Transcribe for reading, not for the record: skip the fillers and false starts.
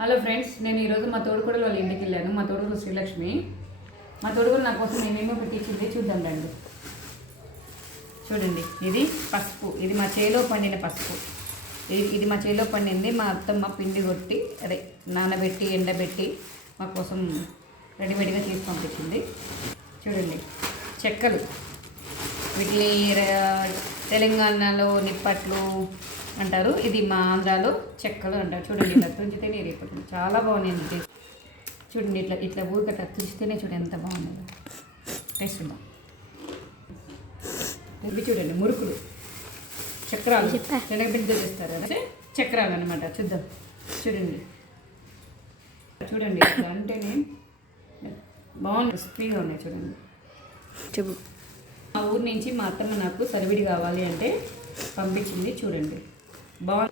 Hello friends, నేను ఈరోజు మా తోడుకోడలు వాళ్ళ ఇంటికి వెళ్ళాను. మా తోడుకోడలు శ్రీలక్ష్మి. మా తోడుకోడలు నా కోసం నేనేమో పెట్టించింది, చూద్దాం రండి. చూడండి, ఇది పసుపు. ఇది మా చేలో పండిన పసుపు. ఇది మా చేలో పండింది. మా అత్తమ్మ పిండి కొట్టి నానబెట్టి ఎండబెట్టి మా కోసం రెడీమేడ్గా తీసి పంపించింది. చూడండి, చెక్కలు. వీటిని తెలంగాణలో నిప్పట్లు అంటారు, ఇది మా ఆంధ్రాలో చెక్కలు అంటారు. చూడండి, ఇట్లా తుంచితేనే రేపటి చాలా బాగుంది. చూడండి, ఇట్లా ఇట్లా ఊరికట్లా తుంచితేనే చూడండి ఎంత బాగుంది. టేస్ట్ బాగుంది. ఇవి చూడండి, మురుకులు, చక్రాలు, శనగపిండితో చేస్తారు కదా, చక్రాలు అనమాట. చూద్దాం. చూడండి చూడండి ఇట్లా అంటేనే బాగుంది, క్రిస్పీగా ఉన్నాయి. చూడండి, చెప్పు. మా ఊరి నుంచి మా అత్తమ్మ నాకు సరివిడి కావాలి అంటే పంపించింది. చూడండి, బాగుంది.